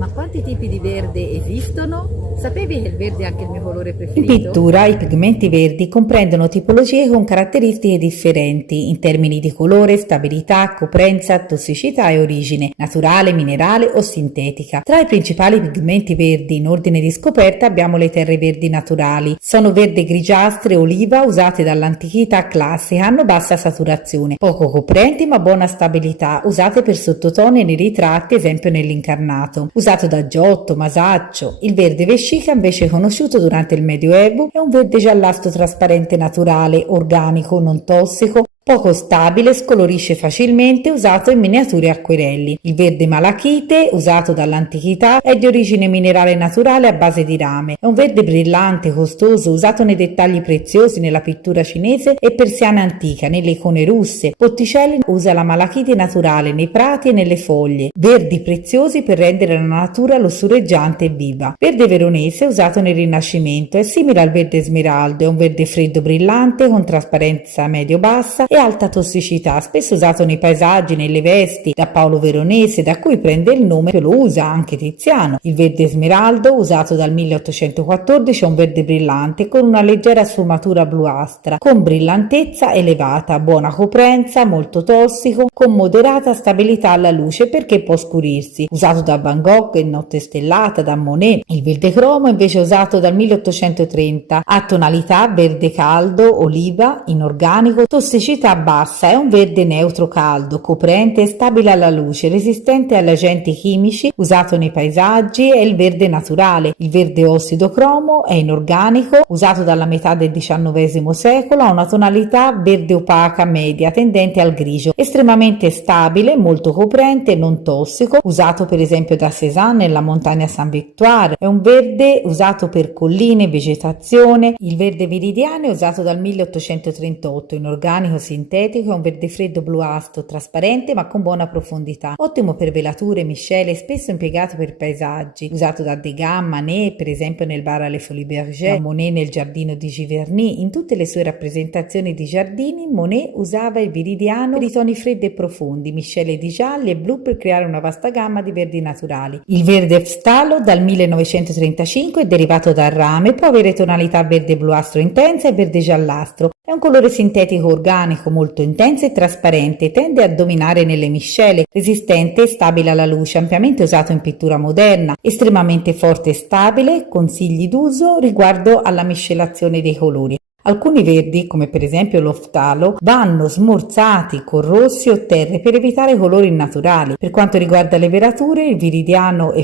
Ma quanti tipi di verde esistono? Sapevi che il verde è anche il mio colore In preferito? pittura i pigmenti verdi comprendono tipologie con caratteristiche differenti in termini di colore, stabilità, coprenza, tossicità e origine, naturale, minerale o sintetica. Tra i principali pigmenti verdi in ordine di scoperta abbiamo le terre verdi naturali. Sono verde grigiastre oliva usate dall'antichità classica, hanno bassa saturazione, poco coprenti ma buona stabilità, usate per sottotoni nei ritratti, esempio nell'incarnato. Usato da Giotto, Masaccio. Il verde vescica, invece conosciuto durante il Medioevo, è un verde giallastro trasparente naturale, organico, non tossico, poco stabile, scolorisce facilmente, usato in miniature e acquerelli. Il verde malachite, usato dall'antichità, è di origine minerale naturale a base di rame. È un verde brillante, costoso, usato nei dettagli preziosi nella pittura cinese e persiana antica, nelle icone russe. Botticelli usa la malachite naturale nei prati e nelle foglie. Verdi preziosi per rendere la natura lussureggiante e viva. Verde veronese, usato nel Rinascimento, è simile al verde smeraldo, è un verde freddo brillante con trasparenza medio-bassa e alta tossicità, spesso usato nei paesaggi, nelle vesti, da Paolo Veronese, da cui prende il nome che lo usa anche Tiziano. Il verde smeraldo, usato dal 1814, è un verde brillante con una leggera sfumatura bluastra, con brillantezza elevata, buona coprenza, molto tossico, con moderata stabilità alla luce perché può scurirsi. Usato da Van Gogh in Notte stellata, da Monet. Il verde cromo invece è usato dal 1830, ha tonalità verde caldo, oliva, inorganico, tossicità bassa, è un verde neutro caldo, coprente e stabile alla luce, resistente agli agenti chimici, usato nei paesaggi, è il verde naturale. Il verde ossido cromo è inorganico, usato dalla metà del XIX secolo, ha una tonalità verde opaca media, tendente al grigio, estremamente stabile, molto coprente, non tossico, usato per esempio da Cézanne nella montagna Saint-Victoire. È un verde usato per colline, vegetazione. Il verde viridiano è usato dal 1838, inorganico, sintetico, è un verde freddo bluastro, trasparente ma con buona profondità, ottimo per velature, miscele, spesso impiegato per paesaggi, usato da Degas, Manet, per esempio nel bar alle Folies Bergère, da Monet nel giardino di Giverny. In tutte le sue rappresentazioni di giardini, Monet usava il viridiano per i toni freddi e profondi, miscele di gialli e blu per creare una vasta gamma di verdi naturali. Il verde Fstalo dal 1935 è derivato dal rame, può avere tonalità verde bluastro intensa e verde giallastro. È un colore sintetico organico molto intenso e trasparente, tende a dominare nelle miscele, resistente e stabile alla luce, ampiamente usato in pittura moderna, estremamente forte e stabile, consigli d'uso riguardo alla miscelazione dei colori. Alcuni verdi, come per esempio l'oftalo, vanno smorzati con rossi o terre per evitare colori innaturali. Per quanto riguarda le velature, il viridiano e